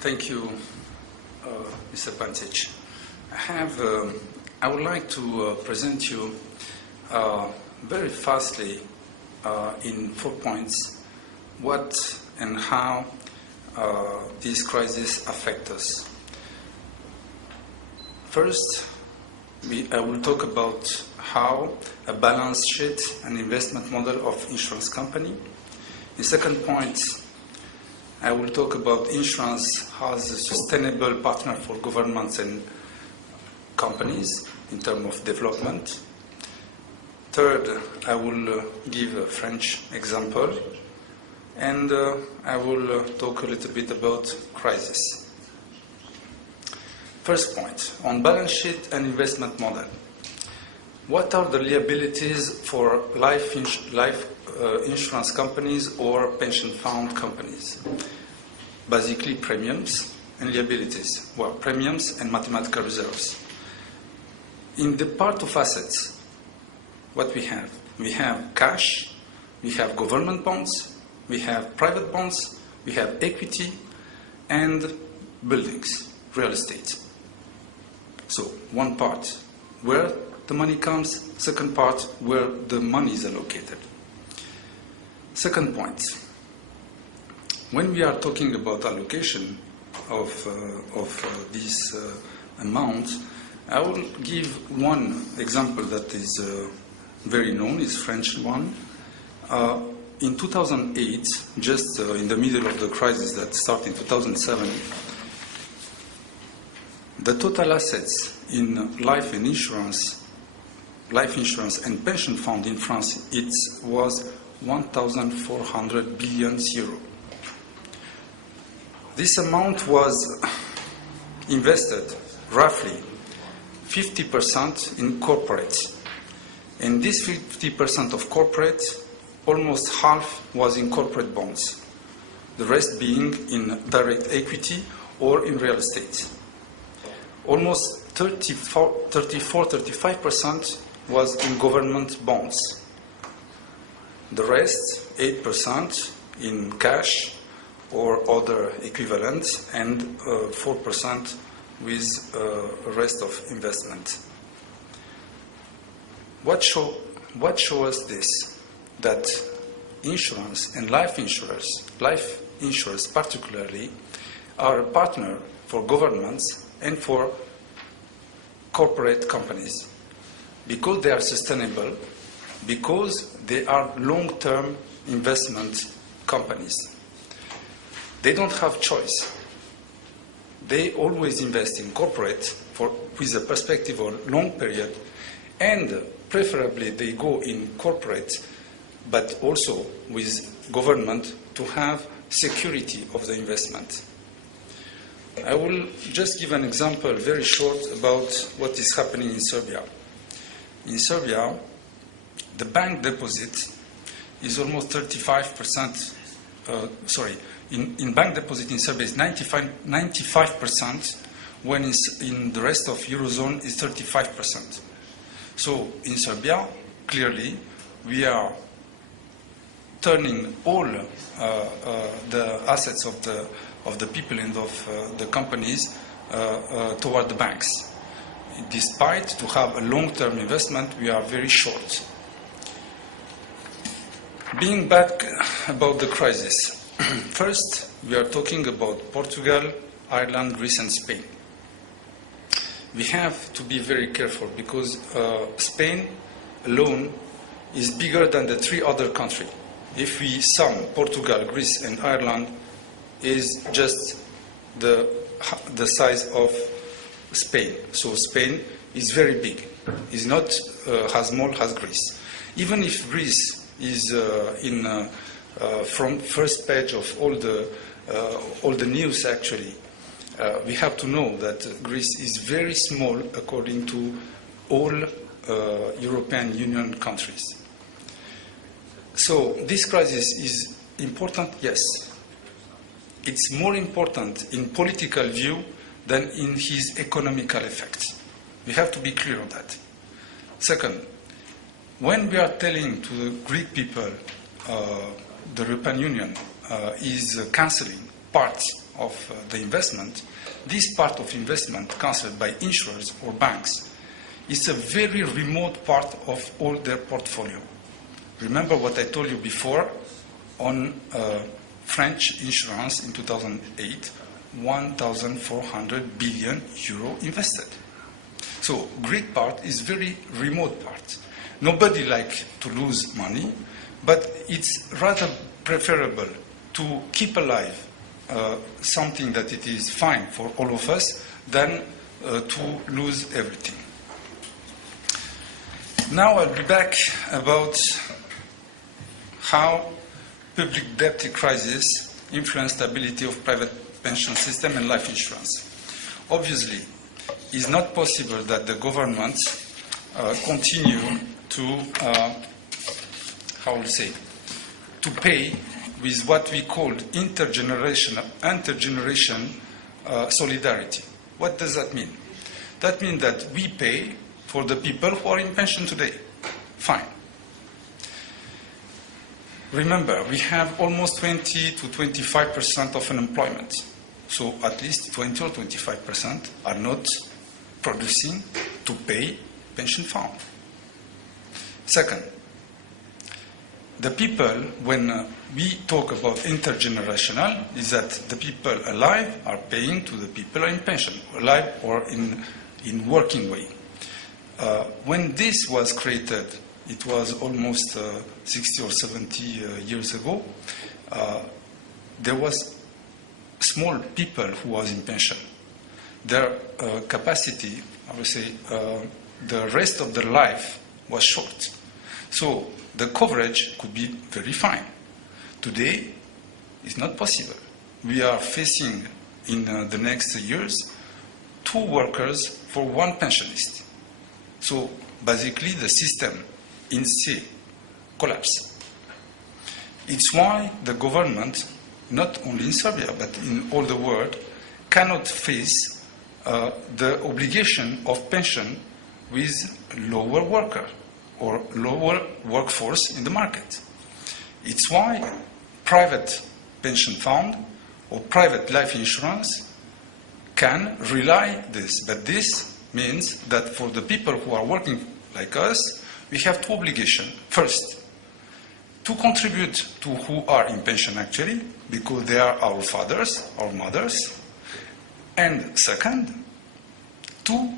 Thank you, Mr. Pantic. I would like to present you very fastly in 4 points what and how these crises affect us. First, I will talk about how a balance sheet and investment model of insurance company. The second point, I will talk about insurance as a sustainable partner for governments and companies in terms of development. Third, I will give a French example, and I will talk a little bit about crisis. First point, on balance sheet and investment model. What are the liabilities for life insurance companies or pension fund companies? Basically premiums and liabilities, well, premiums and mathematical reserves. In the part of assets, what we have? We have cash, we have government bonds, we have private bonds, we have equity, and buildings, real estate. So one part where the money comes, second part where the money is allocated. Second point, when we are talking about allocation of this amount, I will give one example that is very known, is French one. In 2008, just in the middle of the crisis that started in 2007, the total assets in life insurance and pension fund in France, it was 1,400 billion euro. This amount was invested roughly 50% in corporate. And this 50% of corporate, almost half was in corporate bonds, the rest being in direct equity or in real estate. Almost 34-35% was in government bonds. The rest, 8% in cash or other equivalents, and 4% with rest of investment. What shows us this? That insurance and life insurers particularly, are a partner for governments and for corporate companies because they are sustainable, because they are long-term investment companies. They don't have choice. They always invest in corporate with a perspective of long period, and preferably they go in corporate but also with government to have security of the investment. I will just give an example, very short, about what is happening in Serbia. In Serbia, the bank deposit is almost 35%, in bank deposit in Serbia is 95%, when in the rest of Eurozone is 35%. So in Serbia, clearly, we are turning all the assets of the people and of the companies toward the banks. Despite to have a long-term investment, we are very short. Being back about the crisis, first we are talking about Portugal, Ireland, Greece and Spain. We have to be very careful because Spain alone is bigger than the 3 other countries. If we sum Portugal, Greece and Ireland, is just the size of Spain. So Spain is very big. It's not as small as Greece. Even if Greece is from first page of all the news actually, we have to know that Greece is very small according to all European Union countries. So this crisis is important, yes. It's more important in political view than in his economical effect. We have to be clear on that. Second, when we are telling to the Greek people the European Union is cancelling parts of the investment, this part of investment considered by insurers or banks is a very remote part of all their portfolio. Remember what I told you before on French insurance in 2008, 1,400 billion euro invested. So Greek part is very remote part. Nobody likes to lose money, but it's rather preferable to keep alive something that it is fine for all of us than to lose everything. Now I'll be back about how public debt crisis influence stability of private pension system and life insurance. Obviously, it's not possible that the government continue to, to pay with what we call intergeneration solidarity. What does that mean? That means that we pay for the people who are in pension today. Fine. Remember, we have almost 20 to 25% of unemployment. So at least 20 or 25% are not producing to pay pension fund. Second, the people, when we talk about intergenerational, is that the people alive are paying to the people in pension, alive or in working way. When this was created, it was almost 60 or 70 years ago, there was small people who was in pension. Their capacity, I would say, the rest of their life was short. So the coverage could be very fine. Today, it's not possible. We are facing in the next years 2 workers for 1 pensionist. So basically the system in C collapse. It's why the government, not only in Serbia but in all the world, cannot face the obligation of pension with lower worker or lower workforce in the market. It's why private pension fund or private life insurance can rely this. But this means that for the people who are working like us, we have 2 obligations. First, to contribute to who are in pension actually, because they are our fathers, our mothers. And second, to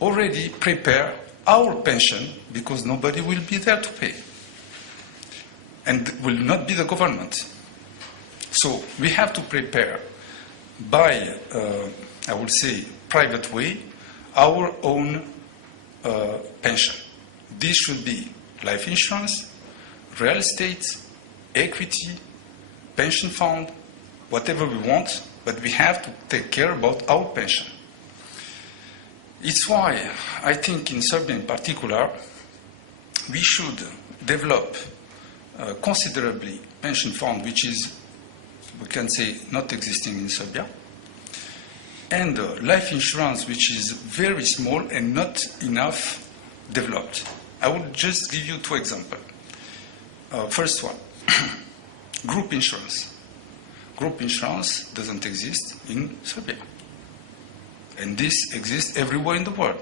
already prepare our pension, because nobody will be there to pay. And will not be the government. So we have to prepare by, I would say, private way, our own pension. This should be life insurance, real estate, equity, pension fund, whatever we want, but we have to take care about our pension. It's why I think in Serbia in particular, we should develop considerably pension fund, which is, we can say, not existing in Serbia, and life insurance, which is very small and not enough developed. I will just give you 2 examples. First one, group insurance. Group insurance doesn't exist in Serbia. And this exists everywhere in the world.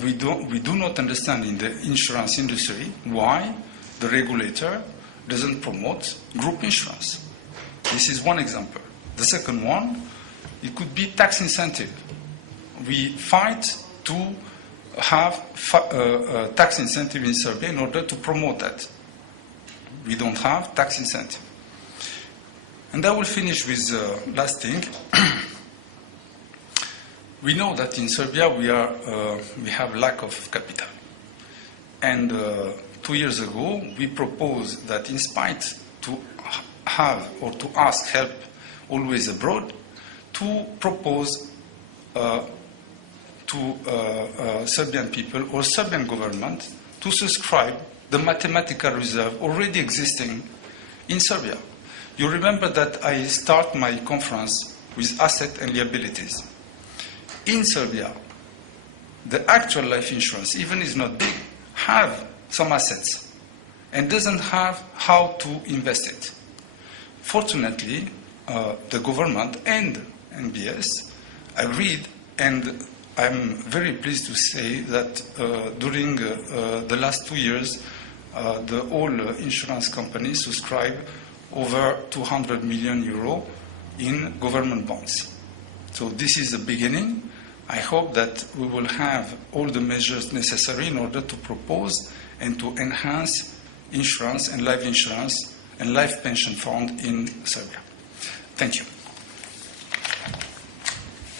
We do not understand in the insurance industry why the regulator doesn't promote group insurance. This is one example. The second one, it could be tax incentive. We fight to have tax incentive in Serbia in order to promote that. We don't have tax incentive. And I will finish with last thing. We know that in Serbia we have lack of capital. And 2 years ago we proposed that in spite to have or to ask help always abroad, to propose to Serbian people or Serbian government to subscribe the mathematical reserve already existing in Serbia. You remember that I start my conference with asset and liabilities. In Serbia, the actual life insurance, even is not big, have some assets and doesn't have how to invest it. Fortunately, the government and NBS agreed, and I'm very pleased to say that during the last 2 years, the whole insurance companies subscribed over 200 million euro in government bonds. So this is the beginning. I hope that we will have all the measures necessary in order to propose and to enhance insurance and life insurance and life pension fund in Serbia. Thank you.